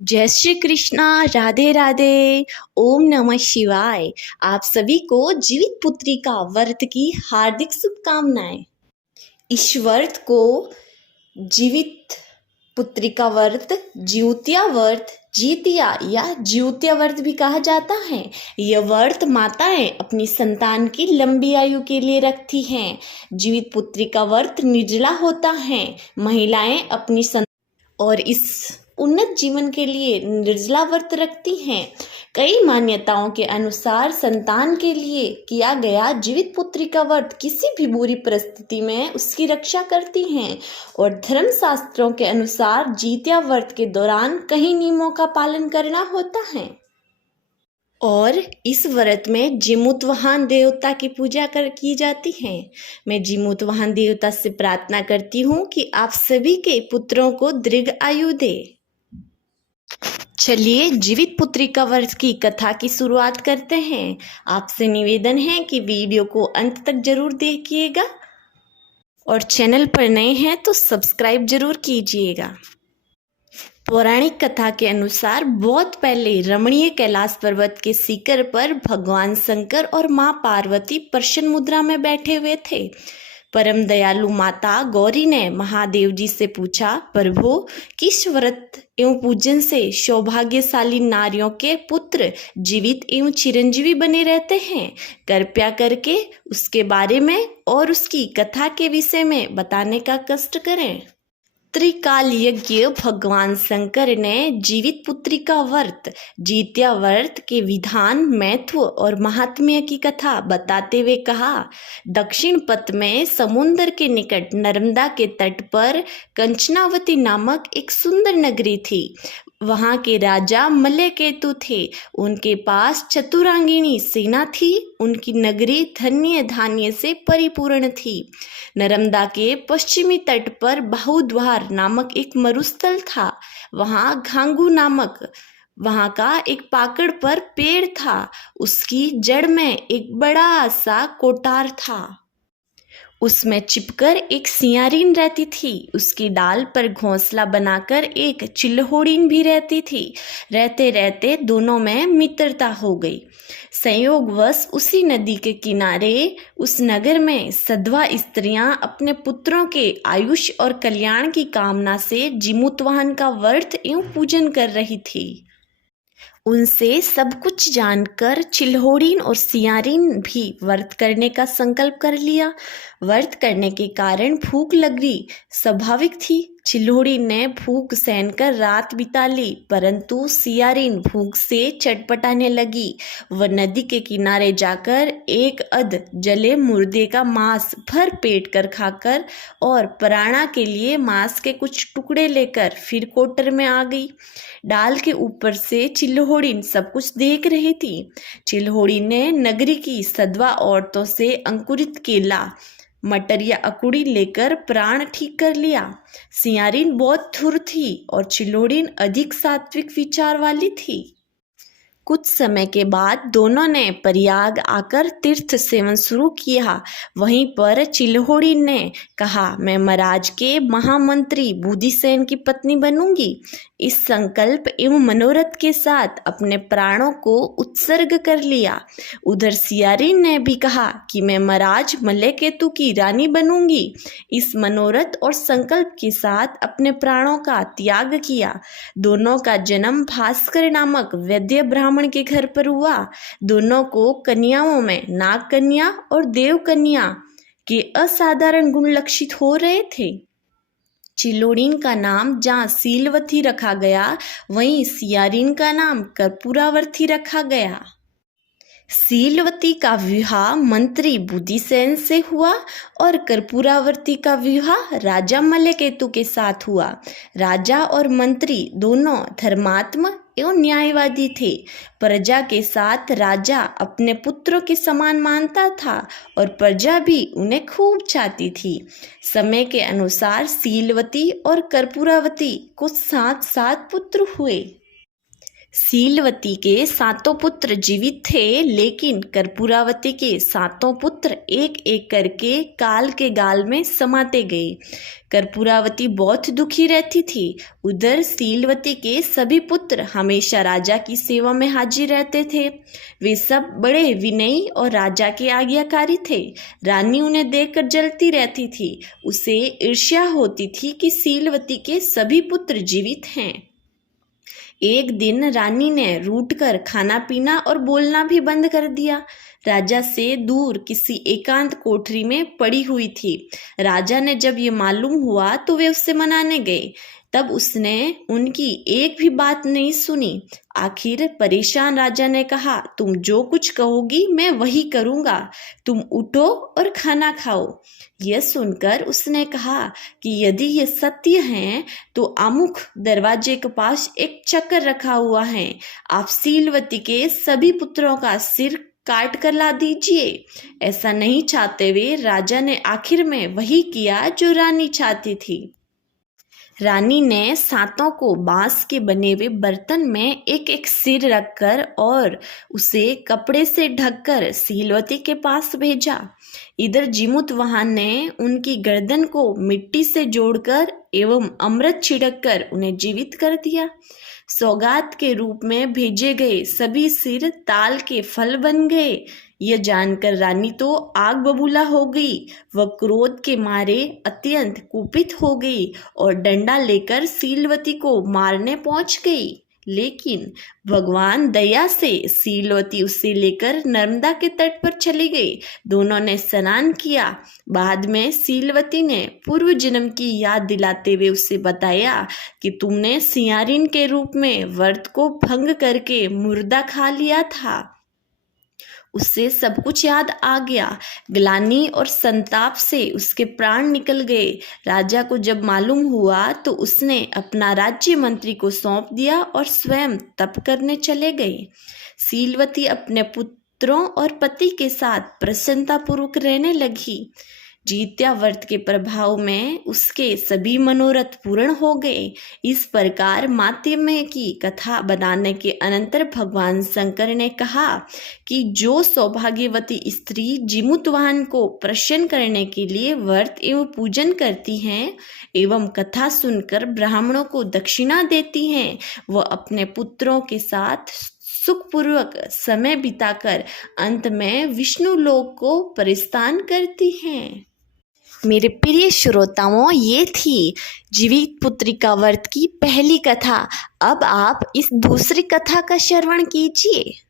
जय श्री कृष्णा। राधे राधे। ओम नमः शिवाय। आप सभी को जीवित पुत्री का व्रत की हार्दिक शुभकामनाएं। इस व्रत को जीवित पुत्री का व्रत, ज्योतिया व्रत, जीतिया या ज्योतिया व्रत भी कहा जाता है। यह व्रत माताएं अपनी संतान की लंबी आयु के लिए रखती हैं। जीवित पुत्री का व्रत निर्जला होता है। महिलाएं अपनी और इस उन्नत जीवन के लिए निर्जला व्रत रखती हैं। कई मान्यताओं के अनुसार संतान के लिए किया गया जीवित पुत्री का व्रत किसी भी बुरी परिस्थिति में उसकी रक्षा करती हैं। और धर्म शास्त्रों के अनुसार जीतिया व्रत के दौरान कई नियमों का पालन करना होता है। और इस व्रत में जिमुतवाहन देवता की पूजा की जाती है। मैं जिमुतवाहन देवता से प्रार्थना करती हूँ कि आप सभी के पुत्रों को दीर्घ आयु दे। चलिए जीवित पुत्री का व्रत की कथा की शुरुआत करते हैं। आपसे निवेदन है कि वीडियो को अंत तक जरूर देखिएगा और चैनल पर नए हैं तो सब्सक्राइब जरूर कीजिएगा। पौराणिक कथा के अनुसार बहुत पहले रमणीय कैलाश पर्वत के शिखर पर भगवान शंकर और मां पार्वती प्रसन्न मुद्रा में बैठे हुए थे। परम दयालु माता गौरी ने महादेव जी से पूछा, प्रभु, किस व्रत एवं पूजन से सौभाग्यशाली नारियों के पुत्र जीवित एवं चिरंजीवी बने रहते हैं? कृपया करके उसके बारे में और उसकी कथा के विषय में बताने का कष्ट करें। त्रिकाल यज्ञ भगवान शंकर ने जीवित पुत्री का व्रत, जीतिया व्रत के विधान, महत्व और महात्म्य की कथा बताते हुए कहा, दक्षिण पथ में समुद्र के निकट नर्मदा के तट पर कंचनावती नामक एक सुंदर नगरी थी। वहाँ के राजा मलयकेतु थे। उनके पास चतुरांगिनी सेना थी। उनकी नगरी धन्य धान्य से परिपूर्ण थी। नर्मदा के पश्चिमी तट पर बहुद्वार नामक एक मरुस्थल था। वहाँ घांगू नामक वहाँ का एक पाकड़ पर पेड़ था। उसकी जड़ में एक बड़ा सा कोटार था। उसमें चिपकर एक सियारिन रहती थी। उसकी डाल पर घोंसला बनाकर एक चिल्होड़िन भी रहती थी। रहते रहते दोनों में मित्रता हो गई। संयोगवश उसी नदी के किनारे उस नगर में सधवा स्त्रियां अपने पुत्रों के आयुष और कल्याण की कामना से जिमुतवाहन का व्रत एवं पूजन कर रही थी। उनसे सब कुछ जानकर चिल्होड़िन और सियारिन भी व्रत करने का संकल्प कर लिया। व्रत करने के कारण भूख लगी स्वाभाविक थी। चिल्होड़िन ने भूख सहकर रात बिता ली, परंतु सियारिन भूख से चटपटाने लगी। वह नदी के किनारे जाकर एक अध जले मुर्दे का मांस भर पेट कर खाकर और प्राणा के लिए मांस के कुछ टुकड़े लेकर फिर कोटर में आ गई। डाल के ऊपर से चिल्होड़िन सब कुछ देख रही थी। चिल्होड़िन ने नगरी की सधवा औरतों से अंकुरित केला, मटर या अकुड़ी लेकर प्राण ठीक कर लिया। सियारिन बहुत धुर थी और चिल्होड़िन अधिक सात्विक विचार वाली थी। कुछ समय के बाद दोनों ने प्रयाग आकर तीर्थ सेवन शुरू किया। वहीं पर चिल्होड़िन ने कहा, मैं महाराज के महामंत्री बुधिसेन की पत्नी बनूंगी। इस संकल्प एवं मनोरथ के साथ अपने प्राणों को उत्सर्ग कर लिया। उधर सियारिन ने भी कहा कि मैं महाराज मलयकेतु की रानी बनूंगी। इस मनोरथ और संकल्प के साथ अपने प्राणों का त्याग किया। दोनों का जन्म भास्कर नामक वैद्य ब्राह्मण के घर पर हुआ। दोनों को कन्याओं में नाग कन्या और देव कन्या के असाधारण गुण लक्षित हो रहे थे। चिल्होड़िन का नाम जहाँ शीलवती रखा गया, वहीं सियारिन का नाम कर्पूरावती रखा गया। शीलवती का विवाह मंत्री बुधिसेन से हुआ और कर्पूरावती का विवाह राजा मलयकेतु के साथ हुआ। राजा और मंत्री दोनों धर्मात्मा एवं न्यायवादी थे। प्रजा के साथ राजा अपने पुत्रों के समान मानता था और प्रजा भी उन्हें खूब चाहती थी। समय के अनुसार शीलवती और कर्पूरावती को 7 पुत्र हुए। शीलवती के सातों पुत्र जीवित थे, लेकिन कर्पूरावती के सातों पुत्र एक एक करके काल के गाल में समाते गए। कर्पूरावती बहुत दुखी रहती थी। उधर शीलवती के सभी पुत्र हमेशा राजा की सेवा में हाजिर रहते थे। वे सब बड़े विनयी और राजा के आज्ञाकारी थे। रानी उन्हें देखकर जलती रहती थी। उसे ईर्ष्या होती थी कि शीलवती के सभी पुत्र जीवित हैं। एक दिन रानी ने रूठकर खाना पीना और बोलना भी बंद कर दिया। राजा से दूर किसी एकांत कोठरी में पड़ी हुई थी। राजा ने जब ये मालूम हुआ तो वे उससे मनाने गए। तब उसने उनकी एक भी बात नहीं सुनी। आखिर परेशान राजा ने कहा, तुम जो कुछ कहोगी मैं वही करूँगा। तुम उठो और खाना खाओ। यह सुनकर उसने कहा कि यदि ये सत्य है तो आमुख दरवाजे के पास एक चक्कर रखा हुआ है। आप शीलवती के सभी पुत्रों का सिर काट कर ला दीजिए। ऐसा नहीं चाहते हुए राजा ने आखिर में वही किया जो रानी चाहती थी। रानी ने सातों को बांस के बने हुए बर्तन में एक एक सिर रखकर और उसे कपड़े से ढककर शीलवती के पास भेजा। इधर जिमुतवाहन ने उनकी गर्दन को मिट्टी से जोड़कर एवं अमृत छिड़ककर उन्हें जीवित कर दिया। सौगात के रूप में भेजे गए सभी सिर ताल के फल बन गए। यह जानकर रानी तो आग बबूला हो गई। वह क्रोध के मारे अत्यंत कुपित हो गई और डंडा लेकर शीलवती को मारने पहुंच गई। लेकिन भगवान दया से शीलवती उसे लेकर नर्मदा के तट पर चली गई। दोनों ने स्नान किया। बाद में शीलवती ने पूर्व जन्म की याद दिलाते हुए उसे बताया कि तुमने सियारिन के रूप में व्रत को भंग करके मुर्दा खा लिया था। उससे सब कुछ याद आ गया। ग्लानि और संताप से उसके प्राण निकल गए। राजा को जब मालूम हुआ तो उसने अपना राज्य मंत्री को सौंप दिया और स्वयं तप करने चले गए। शीलवती अपने पुत्रों और पति के साथ प्रसन्नतापूर्वक रहने लगी। जीत्या व्रत के प्रभाव में उसके सभी मनोरथ पूर्ण हो गए। इस प्रकार मातृमय की कथा बनाने के अनंतर भगवान शंकर ने कहा कि जो सौभाग्यवती स्त्री जिमुतवाहन को प्रसन्न करने के लिए व्रत एवं पूजन करती हैं एवं कथा सुनकर ब्राह्मणों को दक्षिणा देती हैं, वह अपने पुत्रों के साथ सुखपूर्वक समय बिताकर अंत में विष्णु लोक को प्रस्थान करती हैं। मेरे प्रिय श्रोताओं, ये थी जीवित पुत्रिका व्रत की पहली कथा। अब आप इस दूसरी कथा का श्रवण कीजिए।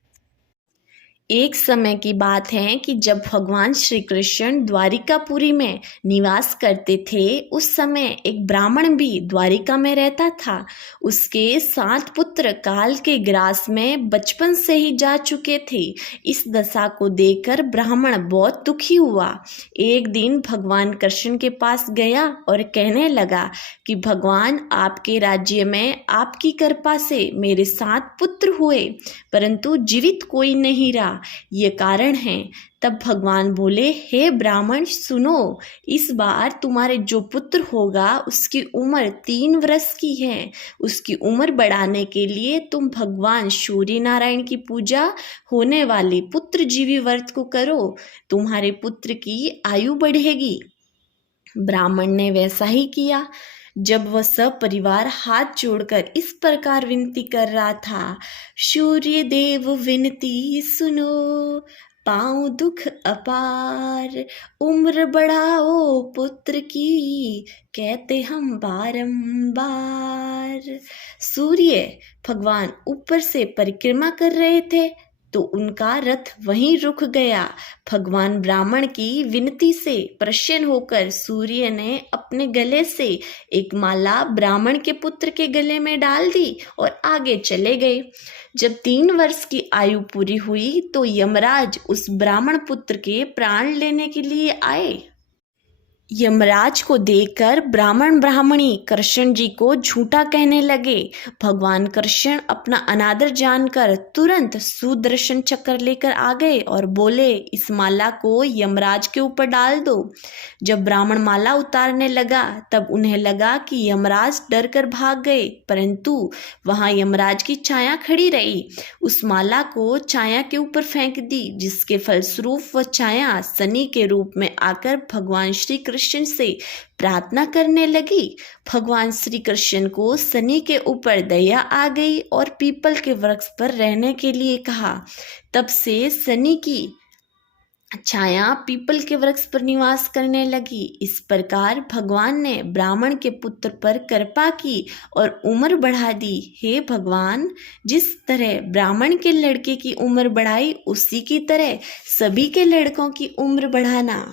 एक समय की बात है कि जब भगवान श्री कृष्ण द्वारिकापुरी में निवास करते थे, उस समय एक ब्राह्मण भी द्वारिका में रहता था। उसके 7 पुत्र काल के ग्रास में बचपन से ही जा चुके थे। इस दशा को देखकर ब्राह्मण बहुत दुखी हुआ। एक दिन भगवान कृष्ण के पास गया और कहने लगा कि भगवान, आपके राज्य में आपकी कृपा से मेरे 7 पुत्र हुए, परंतु जीवित कोई नहीं रहा। ये कारण है। तब भगवान बोले, हे ब्राह्मण सुनो, इस बार तुम्हारे जो पुत्र होगा उसकी उम्र 3 वर्ष की है। उसकी उम्र बढ़ाने के लिए तुम भगवान सूर्य नारायण की पूजा होने वाले पुत्र जीवी व्रत को करो। तुम्हारे पुत्र की आयु बढ़ेगी। ब्राह्मण ने वैसा ही किया। जब वह सब परिवार हाथ जोड़कर इस प्रकार विनती कर रहा था, सूर्य देव विनती सुनो, पाऊं दुख अपार, उम्र बढ़ाओ पुत्र की, कहते हम बारंबार। सूर्य भगवान ऊपर से परिक्रमा कर रहे थे तो उनका रथ वहीं रुक गया। भगवान ब्राह्मण की विनती से प्रसन्न होकर सूर्य ने अपने गले से एक माला ब्राह्मण के पुत्र के गले में डाल दी और आगे चले गए। जब 3 वर्ष की आयु पूरी हुई तो यमराज उस ब्राह्मण पुत्र के प्राण लेने के लिए आए। यमराज को देखकर ब्राह्मण ब्राह्मणी कृष्ण जी को झूठा कहने लगे। भगवान कृष्ण अपना अनादर जानकर तुरंत सुदर्शन चक्र लेकर आ गए और बोले, इस माला को यमराज के ऊपर डाल दो। जब ब्राह्मण माला उतारने लगा तब उन्हें लगा कि यमराज डर कर भाग गए, परंतु वहां यमराज की छाया खड़ी रही। उस माला को छाया के ऊपर फेंक दी, जिसके फलस्वरूप वह छाया शनि के रूप में आकर भगवान श्री कृष्ण से प्रार्थना करने लगी। भगवान श्री कृष्ण को शनि के ऊपर दया आ गई और पीपल के वृक्ष पर रहने के लिए कहा। तब से शनि की छाया पीपल के वृक्ष पर निवास करने लगी। इस प्रकार भगवान ने ब्राह्मण के पुत्र पर कृपा की और उम्र बढ़ा दी। हे भगवान, जिस तरह ब्राह्मण के लड़के की उम्र बढ़ाई, उसी की तरह सभी के लड़कों की उम्र बढ़ाना।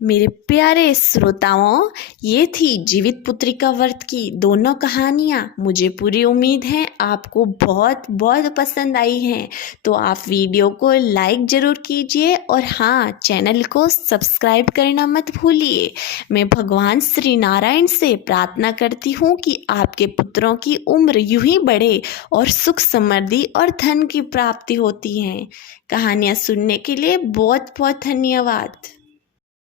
मेरे प्यारे श्रोताओं, ये थी जीवित पुत्रिका व्रत की दोनों कहानियाँ। मुझे पूरी उम्मीद है आपको बहुत बहुत पसंद आई हैं। तो आप वीडियो को लाइक ज़रूर कीजिए और हाँ, चैनल को सब्सक्राइब करना मत भूलिए। मैं भगवान श्री नारायण से प्रार्थना करती हूँ कि आपके पुत्रों की उम्र यूं ही बढ़े और सुख समृद्धि और धन की प्राप्ति होती है। कहानियाँ सुनने के लिए बहुत बहुत धन्यवाद।